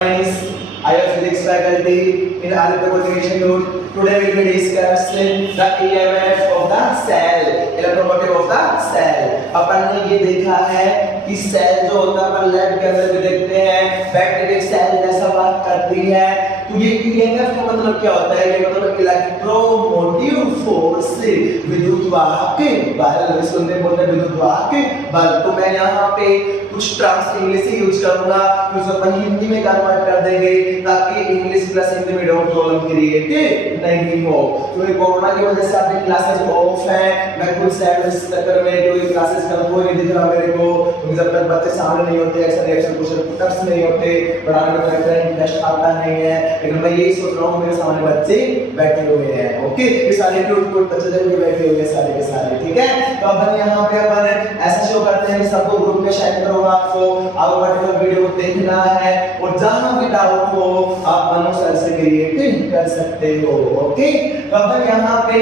I am physics faculty in Aditya Coaching Institute. Today we will discuss the EMF of the cell, electromotive of the cell. अपन ने ये देखा है कि cell जो होता है अपन लैब के अंदर भी देखते हैं, बैक्टीरिया सेल जैसा बात करती है। तो ये EMF का मतलब क्या होता है? ये मतलब इलेक्ट्रोमोटिव फोर्स, विद्युत वाहक बल, इसको बोलते हैं विद्युत वाहक बल। तो मैं यहाँ पे कुछ टर्म्स इंग्लिश से यूज करूंगा, फिर उसको अपन हिंदी में कन्वर्ट कर देंगे ताकि इंग्लिश प्लस हिंदी में डाउट प्रॉब्लम क्रिएट नहीं हो। तो ये कोरोना की वजह से आपकी क्लासेस ऑफ है, मैं खुद सैड इस चक्कर में जो ये क्लासेस कर कोई नहीं दिख रहा मेरे को, क्योंकि जब तक बच्चे सामने नहीं होते, एक्शन रिएक्शन क्वेश्चन पुटअप्स नहीं होते, पढ़ाने में लगता है इंटरेस्ट आता नहीं है। लेकिन मैं यही सोच रहा हूँ मेरे सामने बच्चे बैठे हुए हैं, ओके, ये सारे क्यूट बच्चे जो बैठे हुए हैं सारे के सारे, ठीक है। तो अपन यहाँ पे अपन ऐसा शो करते हैं कि सबको ग्रुप में शेयर करूंगा, आपको आप पर्टिकुलर वीडियो को देखना है और जहां भी डाउट हो आप मनु सर से क्रिएट कर सकते हो, ओके। तो अपन यहाँ पे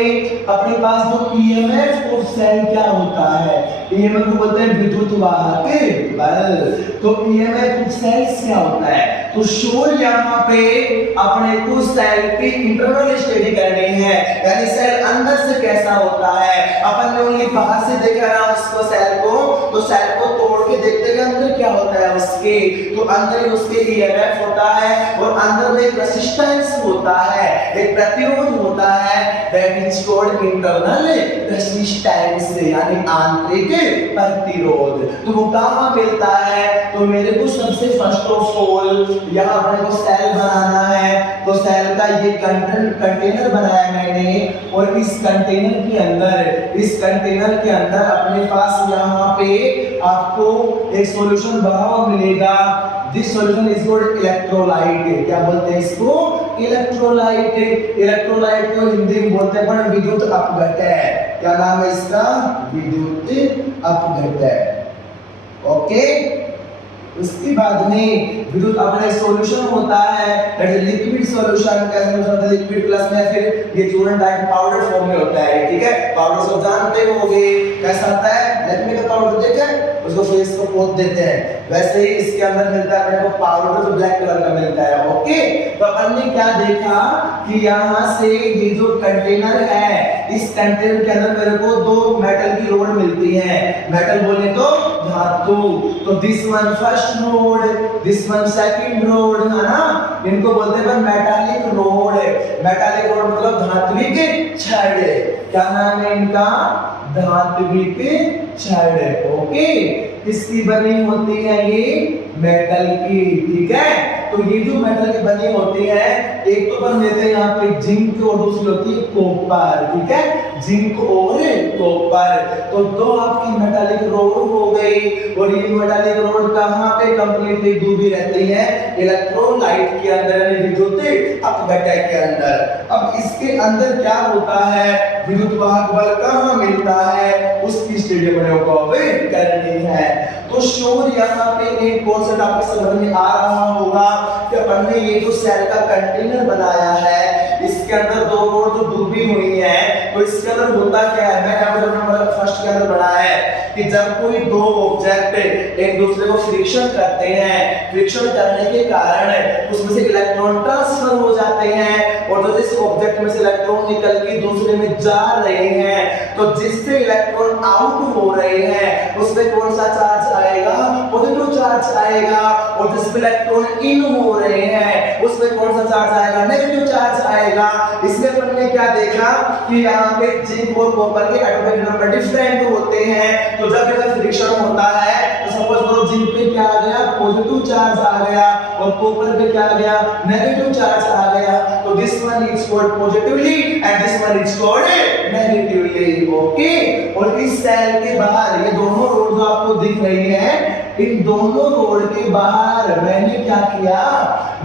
अपने पास जो EMF ऑफ सेल क्या होता है, EMF को बोलते हैं विद्युत वाहक बल। तो EMF ऑफ सेल्स क्या होता है? तो शोर यहाँ पे अपने को सेल की इंटरनल स्टडी करनी है, यानी सेल अंदर से कैसा होता है। अपन ने ओनली बाहर से देखा ना उसको सेल को, तो सेल को तोड़ के देखते हैं अंदर क्या होता है उसके, तो अंदर ही उसके EMF होता है और अंदर में एक रेजिस्टेंस होता है, एक प्रतिरोध होता है, that is called internal resistance, यानी आंतरिक प्रतिरोध। तो वो कहां मिलता है? तो मेरे को सबसे फर्स्ट ऑफ ऑल यहाँ अपने को सेल बनाना है, तो सेल का ये कंटेनर बनाया मैंने, और इस कंटेनर के अंदर अपने पास यहाँ पे आपको एक सॉल्यूशन भरा हुआ मिलेगा। This solution is called electrolyte. क्या बोलते हैं इसको? इलेक्ट्रोलाइट। इलेक्ट्रोलाइट को हिंदी में बोलते हैं विद्युत अपघटक। क्या नाम है इसका? विद्युत अपघटक, ओके। उसके बाद में विद्युत अपने सॉल्यूशन होता है, दैट इज लिक्विड सॉल्यूशन। कैसे होता है? लिक्विड प्लस में फिर ये चूर्ण टाइप पाउडर फॉर्म में होता है, ठीक है। पाउडर सब जानते होंगे कैसा होता है, लैक्मे का पाउडर देखा है, उसको फेस को पोत देते हैं, वैसे ही इसके अंदर मिलता है अपने को पाउडर जो ब्लैक कलर का मिलता है, ओके। तो अपन ने क्या देखा कि यहाँ से ये जो कंटेनर है, इस कंटेनर के अंदर मेरे को दो मेटल की रोड मिलती है। मेटल बोले तो धातु, तो this one first road, this one second road, है ना। इनको बोलते हैं मेटालिक रोड। मेटालिक रोड मतलब धात्विक छड़। क्या नाम है इनका? धात्विक छड़, ओके। किसकी बनी होती है? ये मेटल की, ठीक है। तो ये जो मेटल की बनी होती है, एक तो बन देते हैं यहाँ पे जिंक और दूसरी होती है कॉपर, ठीक है, जिंक और कॉपर। तो दो आपकी मेटालिक रोड हो गई, और ये मेटालिक रोड कहाँ पे कंप्लीटली डूबी रहती है? इलेक्ट्रोलाइट के अंदर, यानी विद्युत अपघटक के अंदर। अब इसके अंदर क्या होता है? विद्युत वाहक बल कहाँ मिलता है, उसकी स्टडी अपने को करनी है। तो शोर यहाँ पे एक कॉन्सेप्ट आपके समझ में आ रहा होगा कि अपन ने ये जो सेल का कंटेनर बनाया है, इसके अंदर दो रोड जो डूबी हुई है, तो इसके अंदर होता क्या है? मैं यहाँ फर्स्ट के अंदर बना है कि जब कोई दो ऑब्जेक्ट एक दूसरे को फ्रिक्शन करते हैं, फ्रिक्शन करने के कारण उसमें से इलेक्ट्रॉन ट्रांसफर हो जाते हैं, और तो जिस ऑब्जेक्ट में से इलेक्ट्रॉन निकल के दूसरे में जा रहे हैं, तो जिससे इलेक्ट्रॉन आउट हो रहे हैं उसमें कौन सा चार्ज आएगा? पॉजिटिव चार्ज आएगा। और जिसमें इलेक्ट्रॉन इन हो रहे हैं उसमें कौन सा चार्ज आएगा? नेगेटिव चार्ज आएगा। इसलिए अपन ने क्या देखा कि यहाँ पे जिंक और कॉपर के एटॉमिक नंबर डिफरेंट होते हैं। तो जब इनका फ्रिक्शन होता है तो सपोज करो जिंक पे क्या आ गया? पॉजिटिव चार्ज आ गया, और कॉपर पे क्या आ गया? नेगेटिव चार्ज आ गया। तो this one is called positively and this one is called negatively, okay. और इस सेल के बाहर ये दोनों रोड जो आपको दिख रही है, इन दोनों रोड के बाहर मैंने क्या किया?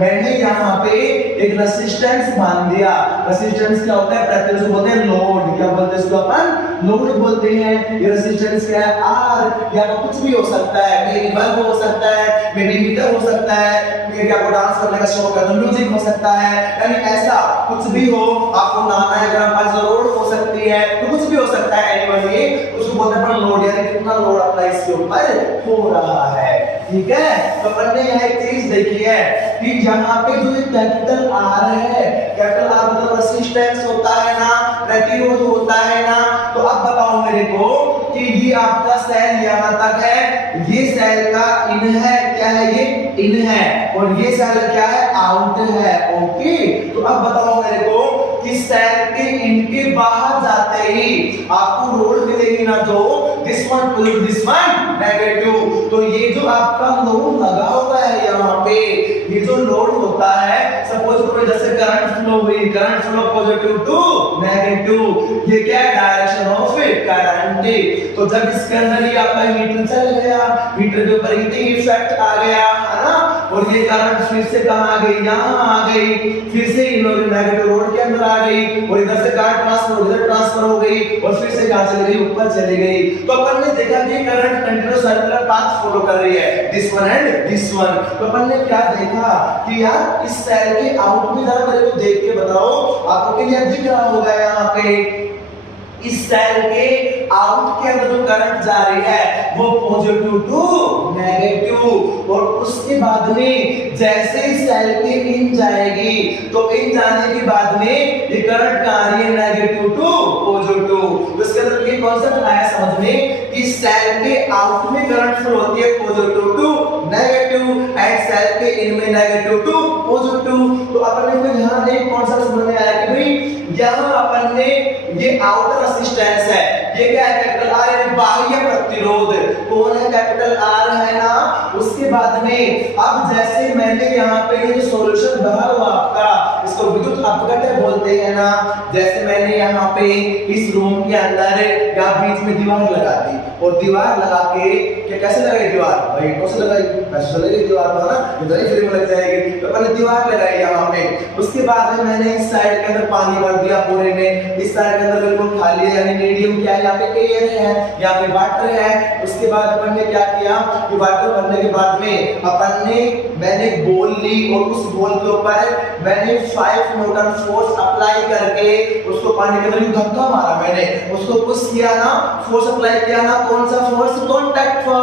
मैंने यहाँ पे एक रेजिस्टेंस बांध दिया। रेजिस्टेंस क्या होता है? प्रतिरोध बोलते हैं लोड। क्या बोलते हैं इसको? अपन लोड बोलते हैं। ये रेजिस्टेंस क्या है? आर, या कुछ भी हो सकता है, मेरी बल्ब हो सकता है, मेरी मीटर हो सकता है, मेरी आपको डांस करने का शौक है तो म्यूजिक हो सकता है, यानी ऐसा कुछ भी हो, आपको नहाना है, ग्राम पंचायत रोड हो सकती है, तो कुछ भी हो सकता है एनीवन, उसको बोलते हैं लोड, यानी कितना लोड अपना इसके ऊपर हो रहा है, ठीक है। तो अपन ने यहाँ एक चीज देखी है कि कि यहाँ पे जो कैपिटल आर है, कैपिटल आर मतलब रेजिस्टेंस होता है ना, प्रतिरोध होता है ना। तो अब बताओ मेरे को कि ये आपका सेल यहाँ तक है, ये सेल का इन है, क्या है ये इन है, और ये सेल क्या है आउट है। ओके, तो अब बताओ मेरे को कि सेल के इनके बाहर जाते ही आपको लोड मिलेगी ना, जो this one plus this one negative. तो ये जो आपका लोड लगा होता है यहाँ पे, ये जो लोड होता है, सपोज करो जैसे करंट फ्लो हुई, current flow positive to negative, ये क्या है डायरेक्शन ऑफ करंट। तो जब इसके अंदर ये आपका हीटर चल गया, हीटर के ऊपर हीटिंग इफेक्ट आ गया है ना, और ये करंट फिर से कहां आ गई, यहां आ गई, फिर से इनोर नेगेटिव रोड के अंदर आ गई, और इधर से करंट ट्रांसफर हो गई, और फिर से कहां चली गई, ऊपर चली गई। तो अपन ने देखा कि current continuous circular path follow कर रही है, this one and this one. तो अपन ने क्या देखा कि यार इस सेल के आउट में जरा मेरे को देख के बताओ, आपको क्या दिख रहा होगा यहाँ पे, इस सेल के आउट के अंदर जो करंट जा रही है वो पॉजिटिव टू नेगेटिव, और उसके बाद में जैसे ही सेल के इन जाएगी तो इन जाने के बाद में ये करंट कहां आ रही है, नेगेटिव टू पॉजिटिव। तो इसके अंदर ये कॉन्सेप्ट आया समझ में कि सेल के आउट में करंट फ्लो होती है positive to negative, and cell के इन में नेगेटिव टू पॉजिटिव। तो अपन ने यहां एक कॉन्सेप्ट समझ में आया कि भाई यहां अपन ने ये आउटर रेजिस्टेंस है, ये क्या है कैपिटल आर यानी बाह्य प्रतिरोध, कौन है कैपिटल आर है ना। उसके बाद में अब जैसे मैंने यहाँ पे ये जो सॉल्यूशन भरा हुआ आपका, इसको विद्युत अपघटन बोलते हैं ना, जैसे मैंने यहाँ पे इस रूम के अंदर या बीच में दीवार लगा दी, और दीवार लगा के क्या कैसे लगाई दीवार, भाई कैसे लगाई, कैसे लगाई दीवार है ना, इधर ही फ्रेम लग जाएगी। तो मैंने दीवार लगाई यहाँ पे, उसके बाद में मैंने इस साइड के अंदर पानी भर दिया पूरे में, इस साइड के अंदर बिल्कुल खाली है यानी मीडियम क्या है, यहाँ पे एयर है, यहाँ पे वाटर है। उसके बाद अपन ने क्या किया कि वाटर भरने के बाद में अपन ने मैंने बॉल ली, और उस बॉल के ऊपर मैंने 5 न्यूटन फोर्स अप्लाई करके उसको पानी के अंदर धक्का मारा, मैंने उसको पुश किया ना, फोर्स अप्लाई किया ना, कौन सा फोर्स, कांटेक्ट फोर्स।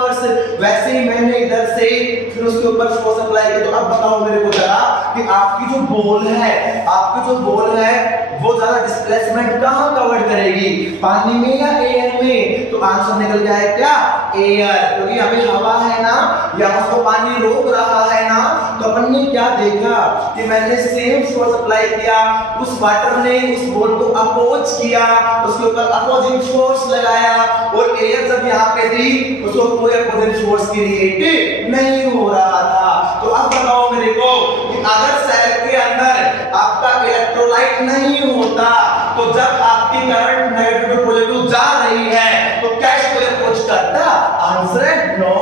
वैसे ही मैंने इधर से फिर उसके ऊपर फोर्स अप्लाई किया। तो अब बताओ मेरे को जरा कि आपकी जो बॉल है, आपकी जो बॉल है वो ज्यादा डिस्प्लेसमेंट कहां कवर करेगी, पानी में या एयर में। तो आंसर निकल गया है क्या, एयर, क्योंकि यहाँ पे हवा है ना, या उसको पानी रोक रहा है ना। तो अपन ने क्या देखा कि मैंने सेम फोर्स अप्लाई किया, उस वाटर ने उस बॉल को अपोज किया, उसके ऊपर अपोजिंग फोर्स लगाया, और एयर जब यहाँ पे थी उसको कोई अपोजिंग फोर्स क्रिएट नहीं हो रहा था। तो अब बताओ मेरे को कि अगर सेल के अंदर आपका इलेक्ट्रोलाइट नहीं होता, तो जब आपकी करंट नेगेटिव टू पॉजिटिव जा रही है तो क्या इसको अपोज करता, आंसर है नो।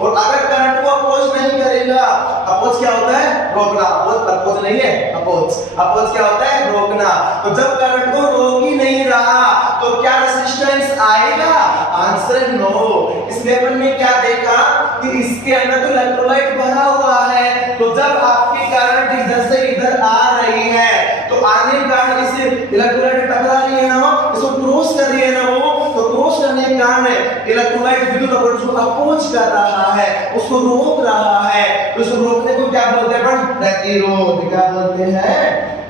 और अगर करंट को अपोज नहीं करेगा, अपोज क्या होता है, रोकना, अपोज नहीं है, अपोज क्या होता है, रोकना। तो जब करंट को रोक ही नहीं रहा तो क्या रेजिस्टेंस आएगा, आंसर है नो। इसलिए अपन ने क्या देखा कि इसके अंदर तो इलेक्ट्रोलाइट भरा हुआ है, तो जब आपकी करंट इधर से इधर आ रही है तो आने के कारण इस इलेक्ट्रोलाइट टकरा रही है ना, इसको क्रॉस कर रही है ना, वो तो क्रॉस करने के कारण इलेक्ट्रोलाइट विद्युत अपघटन को अपोज कर रहा है, उसको रोक रहा है। तो उसको रोकने को क्या बोलते हैं अपन, प्रतिरोध, क्या बोलते हैं,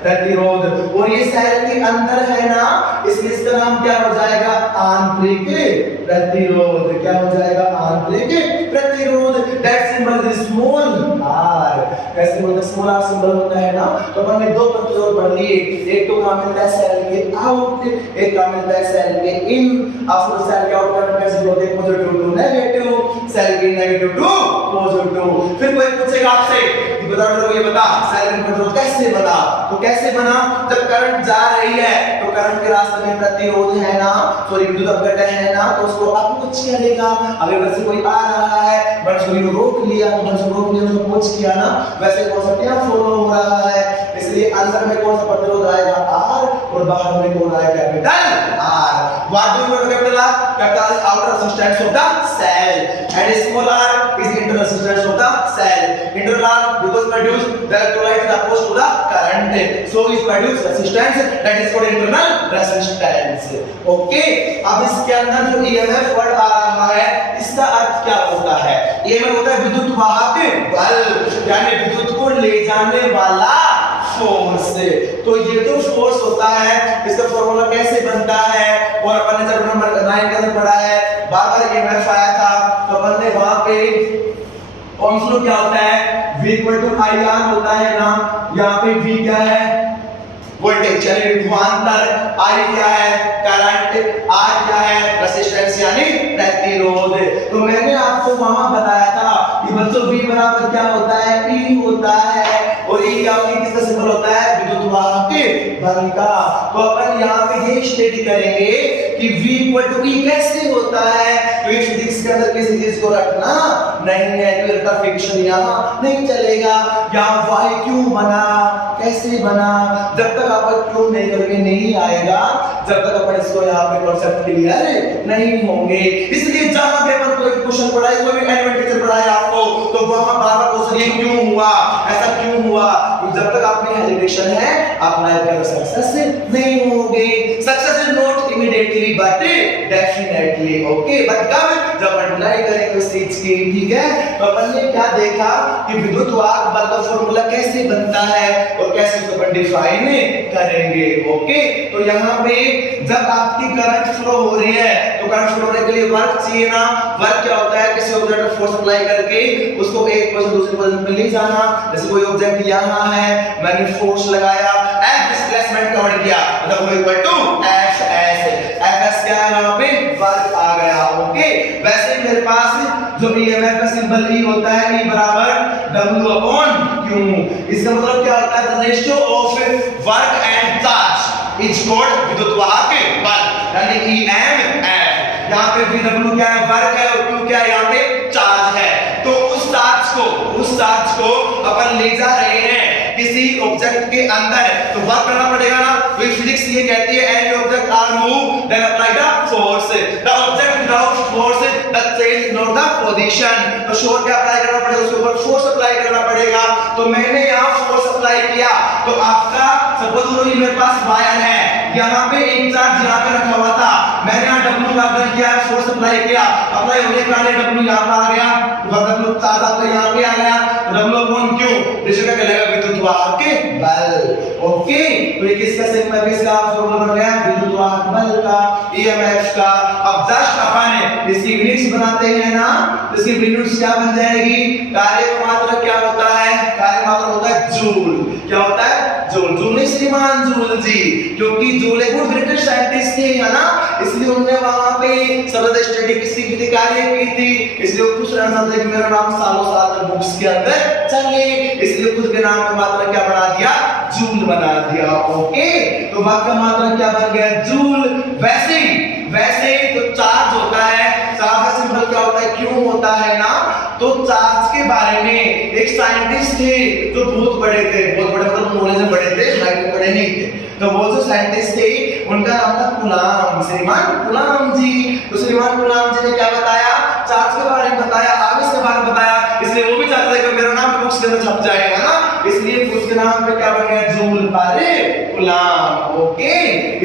प्रतिरोध। और ये सेल के अंदर है ना, इसलिए इसका नाम क्या हो जाएगा, आंतरिक प्रतिरोध। क्या हो जाएगा, आंतरिक प्रतिरोध। That symbol is small R, कैसे बोलते हैं, स्मॉल आर सिंबल होता है ना। तो हमने दो प्रतिरोध पढ़ लिए, एक तो कहां मिलता है सेल के आउट, एक कहां मिलता है सेल के इन। आपको सेल के आउट करंट कैसे बोलते हैं, पॉजिटिव टू नेगेटिव, सेल के नेगेटिव टू पॉजिटिव। फिर कोई पूछेगा आपसे कि बता मेरे को ये बता सेल के प्रतिरोध कैसे बना, तो कैसे बना, जब करंट जा रही है तो करंट के रास्ते में प्रतिरोध है ना, सॉरी विद्युत अपघटन है ना, तो उसको अपोज करेगा। अगर इधर से कोई आ रहा है बट सॉरी रोक लिया, तो बस रोक लिया, उसको अपोज किया ना, वैसे कॉन्सेप्ट यहां फॉलो हो रहा है। इसलिए अंदर में कौन सा प्रतिरोध आएगा, आर, और बाहर में कौन आएगा, capital R. What do you mean capital R, capital is outer resistance of the cell and small R is inter resistance of the cell. Inter R because produce the electrolyte is opposed to the current, so is produce resistance, that is called internal resistance. Okay, अब इसके अंदर जो EMF word आ रहा है इसका अर्थ क्या होता है, EMF होता है विद्युत वाहक बल, यानी विद्युत को ले जाने तो क्या होता है V equal to I R होता है ना। यहाँ पे V क्या है वोल्टेज यानी विभवांतर, I क्या है करंट, R क्या है रेजिस्टेंस यानी प्रतिरोध। तो मैंने आपको वहां बताया था कि बच्चों V बराबर क्या होता है E होता है और E क्या होती है किसका सिंबल होता है विद्युत वाहक बल का। तो अपन यहाँ पे ये स्टडी करेंगे कि V इक्वल टू E कैसे होता है। तो ये फिजिक्स के अंदर किसी चीज को रखना नहीं है, तो इंटरफिक्शन यहाँ नहीं चलेगा। यहाँ Y क्यों बना कैसे बना, जब तक आप क्यों नहीं करके नहीं आएगा जब तक अपन इसको यहाँ पे कॉन्सेप्ट क्लियर नहीं होंगे। इसलिए जहां पे अपन कोई क्वेश्चन पढ़ाए कोई भी एलिमेंट टीचर पढ़ाए आपको तो वहां बार-बार क्वेश्चन ये क्यों हुआ ऐसा क्यों हुआ, जब तक आप में हेजिटेशन है आप लाइफ में सक्सेस नहीं होंगे। Success is not immediately but definitely okay. But कब जब अपन ट्राई करेंगे उस चीज की, ठीक है। तो अपन ने क्या देखा कि विद्युत वाहक बल का फार्मूला कैसे बनता है और कैसे उसको अपन डिफाइन करेंगे ओके। तो यहाँ पे जब आपकी करंट फ्लो हो रही है तो करंट फ्लो होने के लिए वर्क चाहिए ना। वर्क क्या होता है किसी ऑब्जेक्ट पर फोर्स अप्लाई करके उसको एक पोजीशन दूसरी पोजीशन पे ले जाना। जैसे कोई ऑब्जेक्ट यहाँ है मैंने फोर्स लगाया एफ डिस्प्लेसमेंट कवर किया मतलब वो इक्वल टू एफ एस क्या है यहाँ पे वर्क आ गया ओके। वैसे ही मेरे पास जो ईएमएफ का सिंबल ई होता है ई बराबर W अपॉन Q। इसका मतलब क्या होता है ratio of work and charge is called विद्युत वाहक बल यानी EMF। यहाँ पे VW क्या है वर्क है और Q क्या है यहाँ पे चार्ज है। तो उस चार्ज को अपन ले जा रहे हैं किसी ऑब्जेक्ट के अंदर तो वर्क करना पड़ेगा ना। तो फिजिक्स ये कहती है any object are move then apply the force the object without force the change not the position. तो फोर्स क्या अप्लाई करना पड़ेगा उसके ऊपर फोर्स अप्लाई करना पड़ेगा। तो मैंने यहाँ फोर्स अप्लाई किया तो आपका सपोज मेरे पास वायर है यहाँ पे एक चार्ज यहाँ पे रखा हुआ था मैंने यहाँ W का अप्लाई किया फोर्स अप्लाई किया अप्लाई होने के बाद W यहाँ पे आ गया W चार्ज आपका यहाँ पे आ गया W अपॉन Q रेशियो क्या कहलाएगा विद्युत वाहक बल ओके। तो ये किसका सिंबल किसका फॉर्मूला बन गया विद्युत वाहक बल का EMF का। अब जस्ट अपन इसकी यूनिट्स बनाते हैं ना तो इसकी यूनिट्स क्या बन जाएगी कार्य मात्रा क्या होता है कार्य मात्रा होता है जूल। क्या होता है जूल। जूल नहीं श्रीमान जूल जी क्योंकि जूल एक ब्रिटिश साइंटिस्ट थे है ना इसलिए उन्होंने वहां पे सबसे स्टडी किसी की कार्य की थी इसलिए वो खुश रहना चाहते कि मेरा नाम सालों साल तक बुक्स के अंदर चले इसलिए खुद के नाम में मात्रा क्या बना दिया जूल बना दिया ओके। तो वर्क का मात्रा क्या बन गया जूल। वैसे तो चार्ज होता है चार्ज का सिंबल क्या होता है क्यों होता है ना। तो चार्ज के बारे में एक साइंटिस्ट थे जो बहुत बड़े थे बहुत बड़े मतलब नॉलेज में बड़े थे हाइट में बड़े नहीं थे। तो वो जो साइंटिस्ट थे उनका नाम था कुलाम श्रीमान कुलाम जी। तो श्रीमान कुलाम जी ने क्या बताया चार्ज के बारे में बताया आवेश के बारे में बताया इसलिए वो भी चाहते थे कि मेरा नाम बुक्स के अंदर छप जाएगा ना इसलिए उसके नाम पे क्या बन गया जूल पारे कुलाम ओके।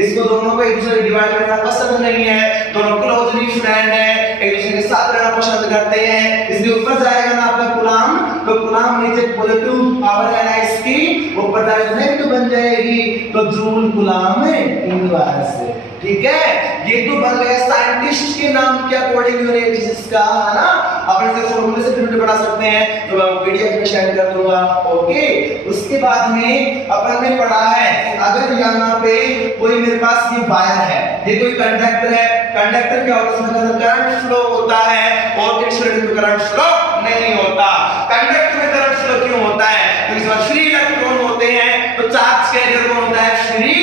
इसको दोनों को एक दूसरे डिवाइड करना पसंद नहीं है दोनों क्लोजली फ्रेंड है एक दूसरे के साथ रहना पसंद करते हैं इसलिए ऊपर जाएगा ना आपका कुलाम तो कुलाम नीचे पॉजिटिव पावर है ना इसकी ऊपर जाएगा नेगेटिव बन जाएगी तो जूल कुलाम इनवर्स ठीक है। ये तो बन गया साइंटिस्ट के नाम के अकॉर्डिंग यूनिट जिसका है ना अपन इसे फॉर्मूले से प्रिंट बना सकते हैं तो मैं पीडीएफ में शेयर कर दूंगा ओके। उसके बाद में अपन ने पढ़ा है अगर यहाँ पे कोई मेरे पास ये वायर है ये कोई कंडक्टर है कंडक्टर क्या होता है उसमें करंट फ्लो होता है और इंसुलेटर में करंट फ्लो नहीं होता। कंडक्टर में करंट फ्लो क्यों होता है क्योंकि इसमें फ्री इलेक्ट्रॉन होते हैं तो चार्ज कैरियर कौन होता है फ्री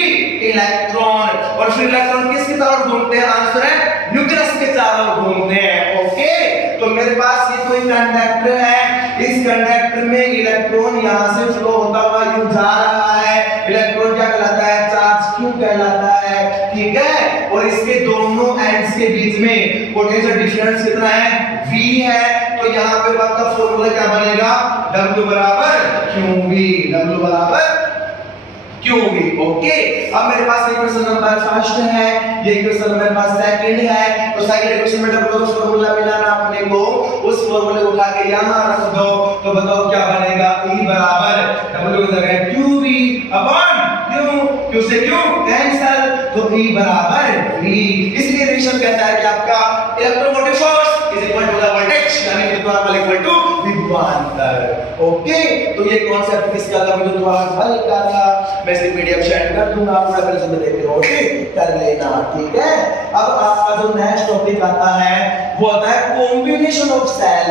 इलेक्ट्रॉन और फ्री इलेक्ट्रॉन किसकी तरफ घूमते हैं आंसर है न्यूक्लियस के चारों ओर घूमते हैं ओके। तो मेरे पास ये कोई कंडक्टर है इस कंडक्टर में इलेक्ट्रॉन यहाँ से फ्लो होता हुआ यूं जा रहा है इलेक्ट्रॉन क्या कहलाता है चार्ज क्यों कहलाता है ठीक है। और इसके दोनों एंड्स के बीच में पोटेंशियल डिफरेंस कितना है V है तो यहाँ पे वर्क का फॉर्मूला क्या बनेगा W बराबर QV ओके। अब मेरे पास इक्वेशन नंबर फर्स्ट है ये इक्वेशन मेरे पास सेकंड है तो सेकंड इक्वेशन में W का फॉर्मूला मिलाना अपने को उस फॉर्मूले को उठा के यहाँ रख दो तो बताओ क्या बनेगा E बराबर W की जगह QV अपॉन Q से Q कैंसिल तो E बराबर V। इसलिए रिलेशन कहता है कि आपका electromotive force is equal to the voltage यानी विद्युत बल इक्वल टू विभवांतर। ओके, तो ये कॉन्सेप्ट किसका था? विद्युत बल का था। मैं इसकी पीडीएफ शेयर कर दूंगा, पूरा फिर से देखते रहो, ओके, कर लेना, ठीक है। अब आपका जो नेक्स्ट टॉपिक आता है वो होता है कॉम्बिनेशन ऑफ सेल।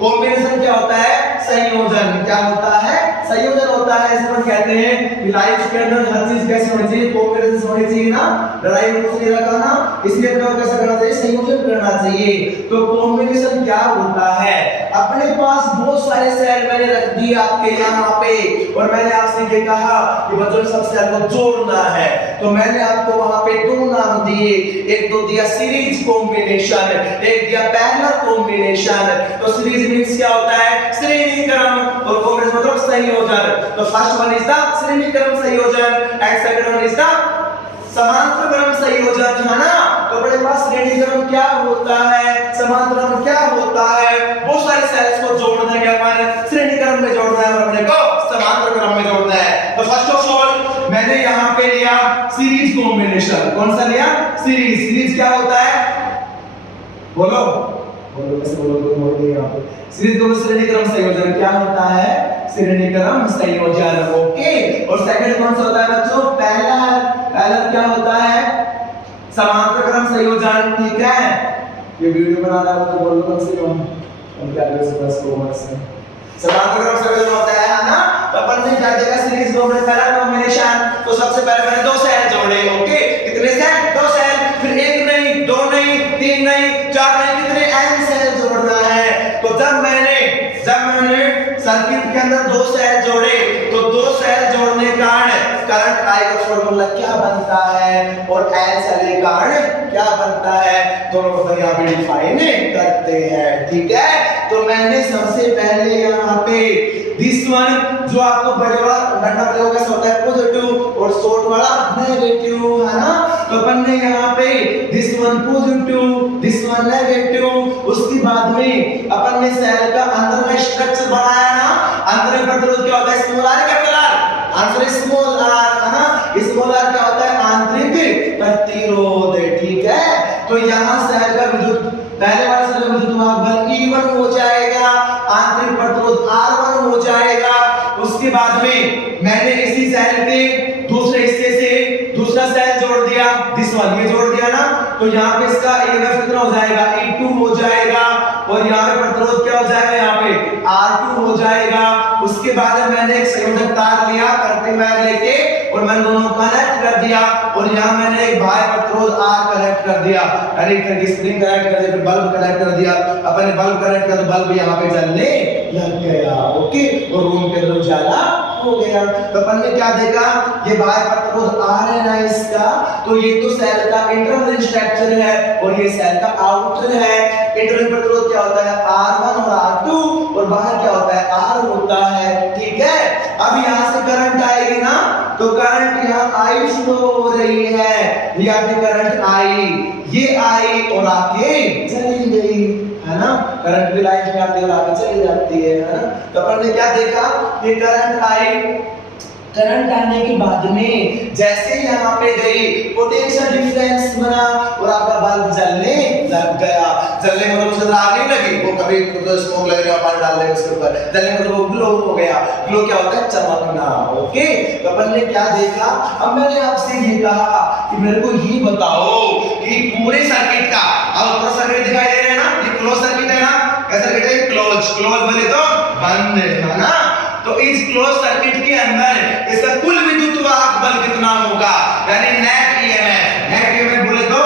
कॉम्बिनेशन क्या होता है? संयोजन। क्या होता है? संयोजन होता है। इसे हम कहते हैं लाइफ के अंदर हर चीज कैसे होनी चाहिए? कॉम्बिनेशन होनी चाहिए ना, लड़ाई में कुछ नहीं रखा ना, इसलिए अपने को कैसा करना चाहिए? संयोजन करना चाहिए। तो कॉम्बिनेशन क्या होता है? अपने पास बहुत सारे सेल मैंने रख दिए आपके यहाँ पे, और मैंने आपसे ये कहा कि बच्चों सब सेल को जोड़ना है, तो मैंने आपको वहां पे दो नाम दिए, एक तो दिया सीरीज कॉम्बिनेशन, एक दिया पैरेलल कॉम्बिनेशन। तो सीरीज मींस क्या होता है? श्रेणी क्रम, और कॉम्बिनेशन मतलब संयोजन। तो फर्स्ट वन इज द श्रेणी क्रम संयोजन and second one is the समांतर क्रम संयोजन, है ना। तो अपने पास श्रेणी क्रम क्या होता है, समांतर क्रम क्या होता है? बहुत सारे सेल्स को जोड़ना है, अपन श्रेणी क्रम में जोड़ना है और अपने को समांतर क्रम में जोड़ना है। तो फर्स्ट ऑफ ऑल मैंने यहाँ पे लिया सीरीज कॉम्बिनेशन। कौन सा लिया? सीरीज। सीरीज क्या होता है? बोलो बोलो, कैसे बोलोगे? बोल दिए यहाँ पे। सीरीज को श्रेणी क्रम संयोजन क्या होता है? श्रेणी क्रम संयोजन। ओके, और सेकंड कौन सा होता है बच्चों? पैरेलल। पैरेलल क्या होता है? समांतर क्रम संयोजन, ठीक है। ये वीडियो बना रहा हूं तो बोलो कम से कम हम क्या कर सकते हैं कॉमर्स में। समांतर क्रम संयोजन होता है ना। तो अपन ने क्या देखा? Series combination, parallel combination. तो सबसे पहले मैंने दो सेल जोड़े, ओके। कितने सेल? दो सेल। फिर एक नहीं, दो नहीं, तीन नहीं, चार नहीं, कितने? n सेल जोड़ना है। तो जब मैंने सर्किट के अंदर दो सेल जोड़े, तो दो सेल जोड़ने के कारण करंट I का फार्मूला क्या बनता है और n सेल के कारण क्या बनता है, दोनों को यहाँ पे डिफाइन करते हैं, ठीक है। तो मैंने सबसे पहले यहाँ पे दिस वन जो आपको बड़े वाला डंडा प्रयोग कैसा होता है? पॉजिटिव, और शॉर्ट वाला नेगेटिव, है ना। तो अपन ने यहाँ पे this one positive, this one negative. उसके बाद में अपन ने सेल का अंदर में स्ट्रक्चर बनाया ना। अंदर में प्रतिरोध क्या होता है? Small r, capital R। Answer is small r, है ना। स्मॉल r क्या होता है? आंतरिक प्रतिरोध, ठीक है। तो यहाँ सेल का विद्युत, पहले वाले सेल का विद्युत वाहक बल E1 हो जाएगा, आंतरिक प्रतिरोध R1 हो जाएगा। उसके बाद में मैंने इसी सेल के दूसरे हिस्से से दूसरा सेल जोड़ दिया, दिस वन, ये जोड़ दिया ना। तो यहाँ पे इसका EMF कितना हो जाएगा? E2 हो जाएगा, और यहाँ पे प्रतिरोध क्या हो जाएगा? यहाँ पे R2 हो जाएगा। उसके बाद मैंने एक संयोजक तार लिया, करंट वायर लेके, और मैंने दोनों कनेक्ट कर दिया, और यहाँ मैंने एक बाह्य प्रतिरोध R कनेक्ट कर दिया, यानी एक तरह की स्प्रिंग कनेक्ट कर दिया, फिर बल्ब कनेक्ट कर दिया। अपने बल्ब कनेक्ट कर, बल्ब यहाँ पे जलने लग गया, ओके, और रूम के अंदर उजाला हो गया। तो अपन ने क्या देखा? ये बाह्य प्रतिरोध R है ना इसका, तो ये तो सेल का इंटरनल स्ट्रक्चर है, और ये सेल का आउटर है। इंटरनल प्रतिरोध क्या होता है? R1 और R2, और बाहर क्या होता है? R होता है, ठीक है। अब यहाँ से करंट आएगी ना, तो करंट यहाँ I फ्लो हो रही है, यहाँ पे करंट I, ये आई और आके चली गई, है ना। करंट भी लाइफ में आती है और आके चली जाती है ना। तो अपन ने क्या देखा? ये करंट आई, करंट आने के बाद में जैसे यहाँ पे गई, पोटेंशियल डिफरेंस बना और आपका बल्ब जलने लग गया। जलने मतलब उसे आग नहीं लगी, वो कभी तो स्मोक लग रहा है, पानी डाल देंगे उसके ऊपर, जलने मतलब वो ग्लो हो गया। ग्लो क्या होता है? चमकना, ओके। तो अपन ने क्या देखा? अब मैंने आपसे ये कहा कि मेरे को ये बताओ कि पूरे सर्किट का, अब पूरा सर्किट दिखाई दे रहा है ना, ये क्लोज सर्किट है ना। क्या सर्किट है? क्लोज। क्लोज बोले तो बंद, है ना। तो इस क्लोज सर्किट के अंदर इसका कुल विद्युत वाहक बल कितना होगा, यानी नेट ईएमएफ। नेट ईएमएफ बोले तो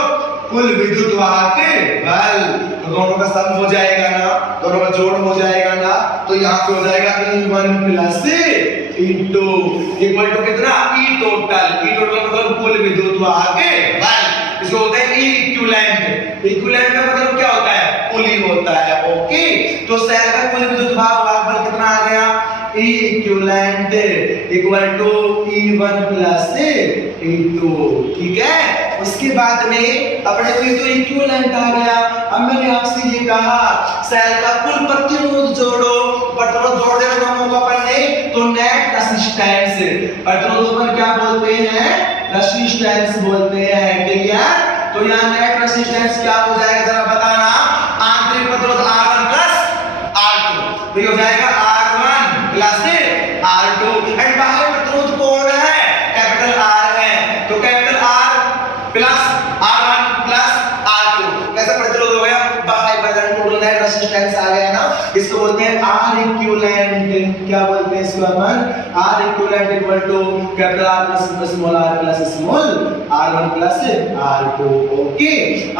कुल विद्युत वाहक बल। तो दोनों का सम हो जाएगा ना, दोनों का जोड़ हो जाएगा ना। तो यहाँ पे हो जाएगा E1 plus E2 equal to कितना? E total. E टोटल मतलब कुल विद्युत वाहक बल। इसको होता है E इक्विवेलेंट। इक्विवेलेंट का मतलब क्या होता है? कुल ही होता है, ओके। तो सेल का कुल विद्युत वाहक बल कितना आ गया? E equivalent equal to E1 plus E2, ठीक है। उसके बाद में अपने को ये तो इक्विवेलेंट आ गया। अब मैंने आपसे ये कहा सेल का कुल प्रतिरोध जोड़ो, प्रतिरोध जोड़ देना दोनों को अपन ने, तो नेट रेजिस्टेंस, प्रतिरोध पर क्या बोलते हैं? रेजिस्टेंस बोलते हैं, क्लियर। तो यहाँ नेट रेजिस्टेंस क्या हो जाएगा जरा बताना? आंतरिक प्रतिरोध R1 प्लस R2 एंड बाह्य प्रतिरोध कौन है? कैपिटल R है, तो capital R plus R1 plus R2 कैसा प्रतिरोध हो गया? बाह्य प्रतिरोध टोटल नेट रेजिस्टेंस आ गया ना, इसको बोलते हैं R इक्विवेलेंट। क्या बोलते हैं इसको अपन? R equivalent equal to capital R plus small r plus small r1 plus r2। Okay,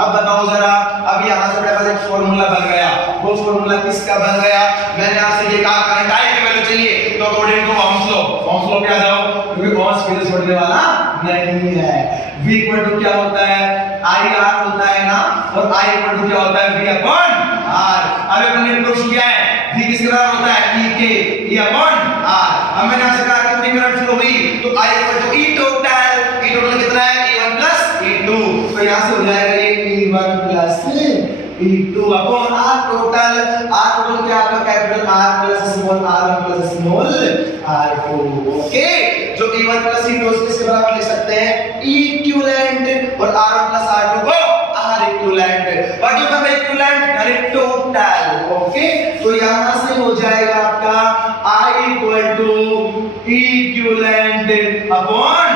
अब बताओ जरा, अब यहां से मेरे पास एक फार्मूला बन गया। वो फार्मूला किसका बन गया? मैंने आपसे ये कहा करंट I की वैल्यू चाहिए, तो अकॉर्डिंग टू ओम्स लॉ पे आ जाओ, क्योंकि ओम्स फिर छोड़ने वाला नहीं है। V इक्वल टू क्या होता है? IR होता है ना, और I इक्वल टू क्या होता है? V upon R। अब अपन ने प्रूफ किया है V किसके बराबर होता है? E के, E अपॉन R। अब मैंने आपसे कहा कितनी करंट फ्लो हुई, तो I equal to E total. E total कितना है? E1 प्लस E2, तो यहां से हो जाएगा ये E1 plus E2 upon R total. R total क्या आपका? Capital R plus small r1 plus small r2। Okay, जो E1 प्लस E2 किसके बराबर लिख सकते हैं? E इक्विवेलेंट, और R1 प्लस R2 को R equivalent. What you come equivalent? यानी टोटल। ओके, तो यहां से हो जाएगा आपका I equal to E equivalent upon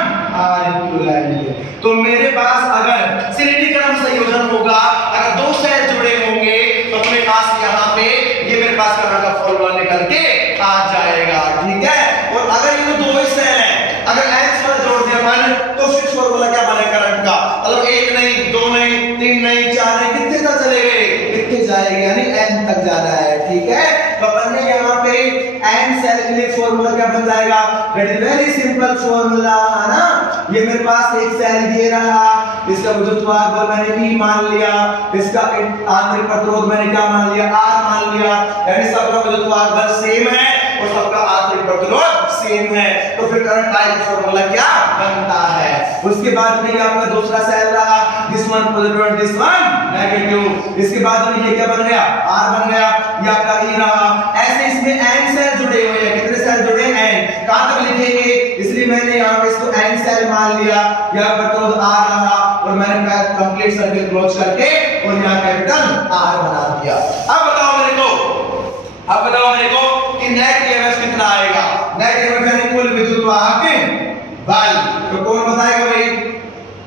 R equivalent. तो मेरे पास अगर श्रेणी क्रम संयोजन होगा, अगर दो सेल जुड़े होंगे, तो अपने पास यहाँ पे ये मेरे पास करंट का फॉर्मूला निकल के आ जाएगा। ठीक है, और अगर ये दो ही सेल हैं, अगर n पर जोड़ दिया अपन, तो फिर फॉर्मूला क्या बने करंट का? मतलब एक नहीं, दो नहीं, तीन नहीं, चार नहीं, कितने तक चले गए? कितने जाएंगे, यानी n तक जाना है। ठीक है, तो अपन ने यहाँ पे n सेल के लिए फॉर्मूला क्या बन जाएगा? That is very simple formula, है ना। ये मेरे पास एक सेल दे रहा, इसका विद्युत बल मैंने E मान लिया, इसका आंतरिक प्रतिरोध मैंने क्या मान लिया? R मान लिया, यानी सबका विद्युत बल सेम है और सबका आंतरिक प्रतिरोध सेम है, तो फिर करंट I का फॉर्मूला क्या बनता है? उसके बाद में आपका दूसरा सेल रहा, this one positive and this one negative. इसके बाद में ये क्या बन गया? R बन गया, ये आपका E रहा। ऐसे इसमें n सेल जुड़े हुए हैं, कितने सेल जुड़े हैं? n। कहां तक लिखेंगे? इसलिए मैंने यहां पे इसको n सेल मान लिया, यह प्रतिरोध R रहा, और मैंने कंप्लीट सर्किल क्लोज करके और यहां कैपिटल R बना दिया। अब बताओ मेरे को कि नेट ईएमएफ कितना आएगा? नेट ईएमएफ यानी कुल विद्युत वाहक बल। तो कौन बताएगा भाई?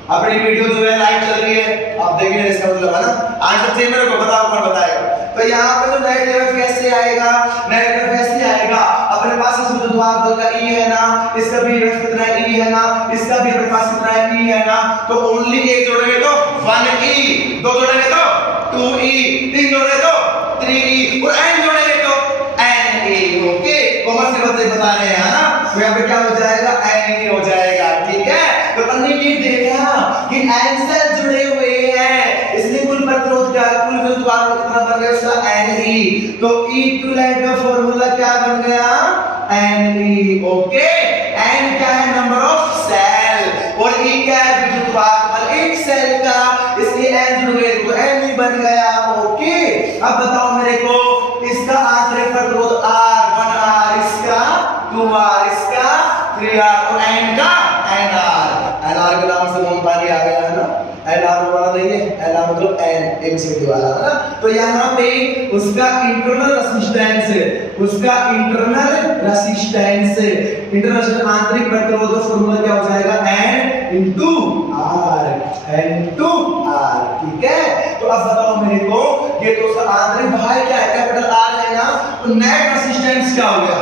अपनी वीडियो जो है लाइव चल रही है, आप देख रहे हैं, इसका मतलब है ना आंसर चाहिए मेरे को, बताओ कौन बताएगा? तो यहाँ पे जो नेट ईएमएफ कैसे आएगा? नेट ईएमएफ ऐसे आएगा, अपने पास इस विद्युत वाहक बल का E है ना, इसका भी ईएमएफ कितना है? E है ना, इसका भी अपने पास कितना है? E है ना, तो ओनली एक जोड़ेंगे तो 1E, दो जोड़ेंगे तो 2E, तीन जोड़ेंगे तो 3E, और n जोड़ेंगे तो NE। ओके, कॉमर्स के बच्चे बता रहे हैं ना, तो यहाँ पे क्या हो जाएगा? NE हो जाएगा। ठीक है, तो हमने ये देखा कि n सेल जुड़े हुए हैं, इसलिए कुल प्रतिरोध क्या, कुल विद्युत वाहक कितना बन गया? उसका NE। तो E इक्विवेलेंट का फॉर्मूला क्या बन गया? NE। ओके, n क्या है? नंबर ऑफ सेल, और E क्या है? विद्युत वाहक बल एक सेल का, इसलिए n जुड़ गए तो NE बन गया। ओके, अब बताओ मेरे को, इसका आंतरिक प्रतिरोध R 1R, इसका 2R, इसका 3R, और n का NR। NR के नाम से मोम पानी आ गया है ना, NR वाला नहीं है, NR मतलब n एमसीडी वाला है ना। तो यहाँ पे उसका इंटरनल रेजिस्टेंस आंतरिक प्रतिरोध का फॉर्मूला क्या हो जाएगा? n into R। ठीक है, तो अब बताओ मेरे को, ये तो उसका आंतरिक बाह्य क्या है? कैपिटल R है ना, तो नेट रेजिस्टेंस क्या हो गया?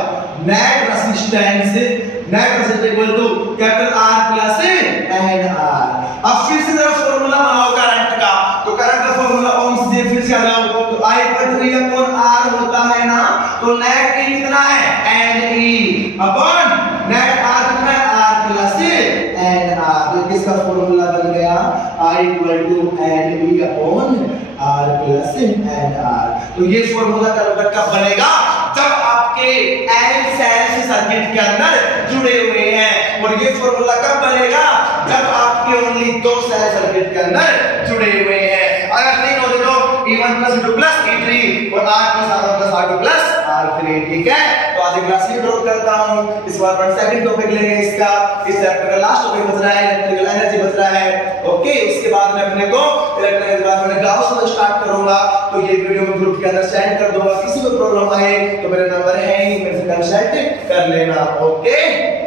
Net resistance equal to capital R plus NR। अब फिर से जरा फॉर्मूला बनाओ करंट का, तो करंट का फॉर्मूला ओम्स से फिर से आ जाओ, तो I equal to E upon R होता है ना, तो नेट E कितना है? NE अपॉन नेट R कितना है? R plus NR। तो किसका फॉर्मूला बन गया? I equal to NE upon R plus NR। तो ये फॉर्मूला कब बनेगा? जब आपके n सेल सर्किट के अंदर जुड़े हुए हैं, और ये फॉर्मूला कब बनेगा? जब आपके ओनली दो सेल सर्किट के अंदर जुड़े हुए हैं। अगर तीन हो तो E1 plus E2 plus E3 और R plus R1 plus R2 plus R3। ठीक है, तो आज क्लास ही ड्रॉप करता हूं, इस बार पर सेकंड टॉपिक लेंगे इसका, इस चैप्टर का लास्ट टॉपिक बच रहा है इलेक्ट्रिकल एनर्जी। बज रहा है। ओके, उसके बाद में अपने को इलेक्ट्रॉनिक के बाद मैंने ग्राफ से स्टार्ट करूंगा, तो ये वीडियो में ग्रुप के अंदर सेंड कर दूंगा। किसी को प्रॉब्लम आए तो मेरा नंबर है, मेरे से कंसल्ट कर लेना। ओके।